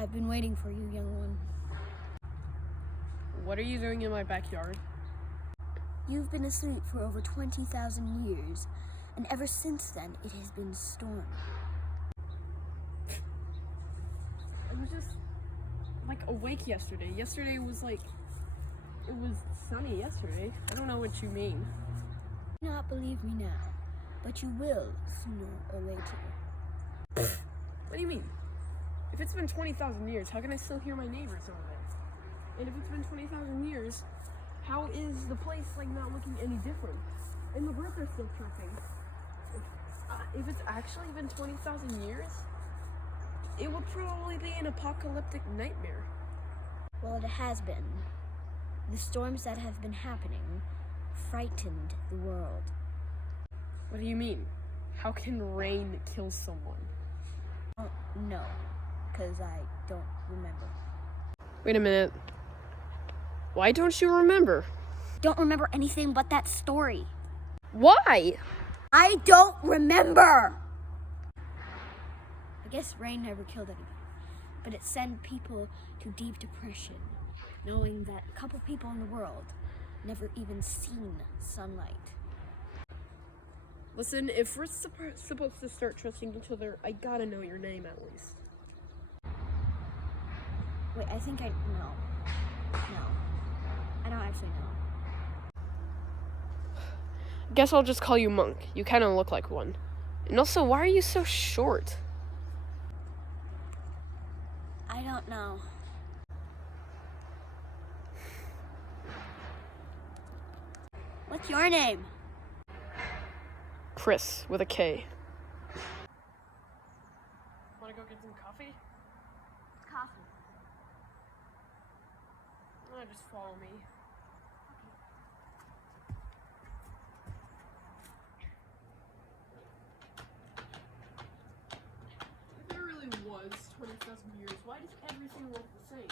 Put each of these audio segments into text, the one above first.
I've been waiting for you, young one. What are you doing in my backyard? You've been asleep for over 20,000 years, and ever since then, it has been stormy. I was just, awake yesterday. Yesterday was it was sunny yesterday. I don't know what you mean. You do not believe me now, but you will sooner or later. What do you mean? If it's been 20,000 years, how can I still hear my neighbors over there? And if it's been 20,000 years, how is the place not looking any different? And the birds are still chirping. If it's actually been 20,000 years, it would probably be an apocalyptic nightmare. Well, it has been. The storms that have been happening frightened the world. What do you mean? How can rain kill someone? Oh, no, because I don't remember. Wait a minute. Why don't you remember? Don't remember anything but that story. Why? I don't remember! I guess rain never killed anybody, but it sent people to deep depression, knowing that a couple people in the world never even seen sunlight. Listen, if we're supposed to start trusting each other, I gotta know your name at least. Wait, I think I know. No. I don't actually know. Guess I'll just call you Monk. You kind of look like one. And also, why are you so short? I don't know. What's your name? Chris, with a K. Wanna go get some coffee? Coffee. Just follow me. If there really was 20,000 years, why does everything look the same?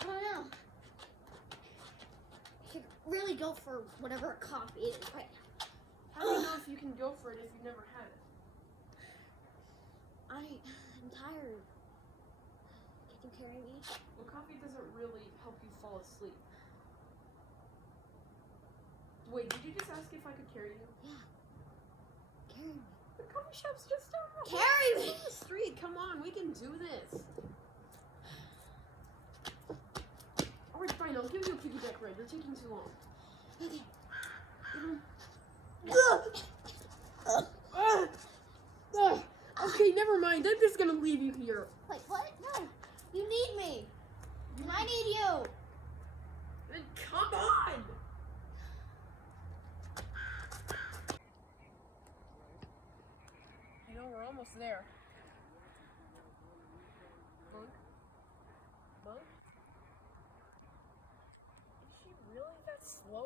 I don't know. You should really go for whatever coffee is right now. How do you know if you can go for it if you've never had it? I'm tired. Can you carry me? Well, coffee doesn't really help you fall asleep. Wait, did you just ask if I could carry you? Yeah. Carry me. The coffee shop's just down the Carry me! the street. Come on, we can do this. Alright, fine, I'll give you a piggyback ride. You're taking too long. Okay. Okay, never mind. I'm just gonna leave you here. Wait, what? No. You need me. I need you. Then come on! You know, we're almost there. Monk? Monk? Is she really that slow?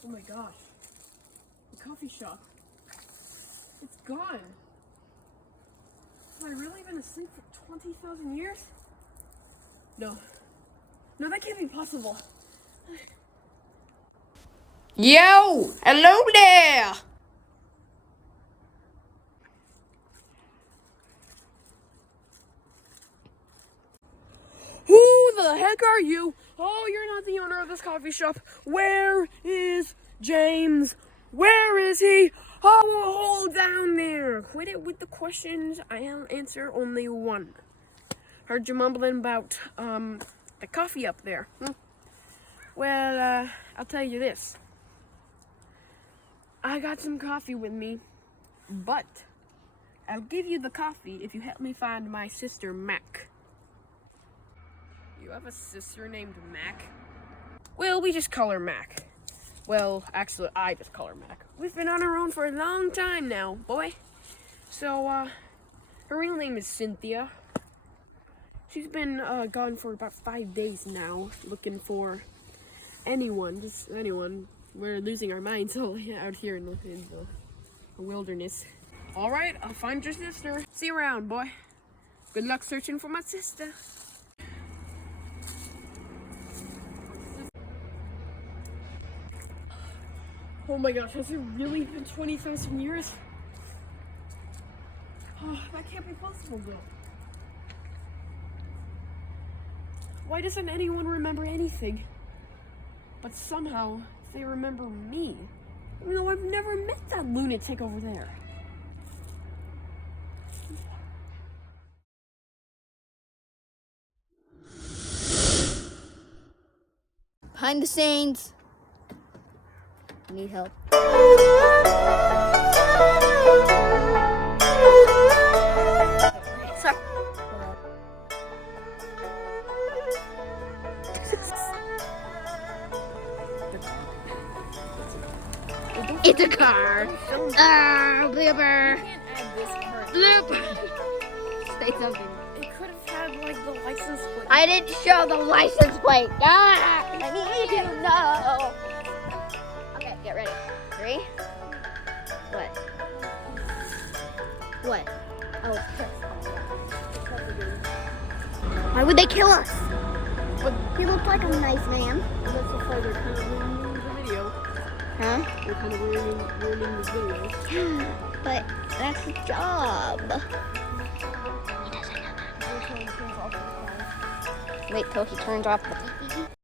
Oh my gosh. The coffee shop. It's gone. Have I really been asleep for 20,000 years? No. No, that can't be possible. Yo! Hello there! Who the heck are you? Oh, you're not the owner of this coffee shop. Where is James? Where is he? Oh, hold down there. Quit it with the questions. I'll answer only one. Heard you mumbling about, the coffee up there. Well, I'll tell you this. I got some coffee with me, but I'll give you the coffee if you help me find my sister, Mac. You have a sister named Mac? Well, we just call her Mac. Well, actually, I just call her Mac. We've been on our own for a long time now, boy. So, her real name is Cynthia. She's been gone for about 5 days now, looking for anyone, just anyone. We're losing our minds all out here in the wilderness. All right, I'll find your sister. See you around, boy. Good luck searching for my sister. Oh my gosh, has it really been 20,000 years? Oh, that can't be possible, though. Why doesn't anyone remember anything? But somehow, they remember me. Even though I've never met that lunatic over there. Behind the scenes. Need help. Sorry. It's a car. Blooper. Blooper. Say something. It could have had like the license plate. I didn't show the license plate. I need you to know. Okay, get ready. 3. What? What? Oh, why would they kill us? He looked like a nice man. That's the part they're kind of ruining the video. Huh? They're kind of ruining the video. But that's his job. He doesn't know that. Wait till he turns off the TV.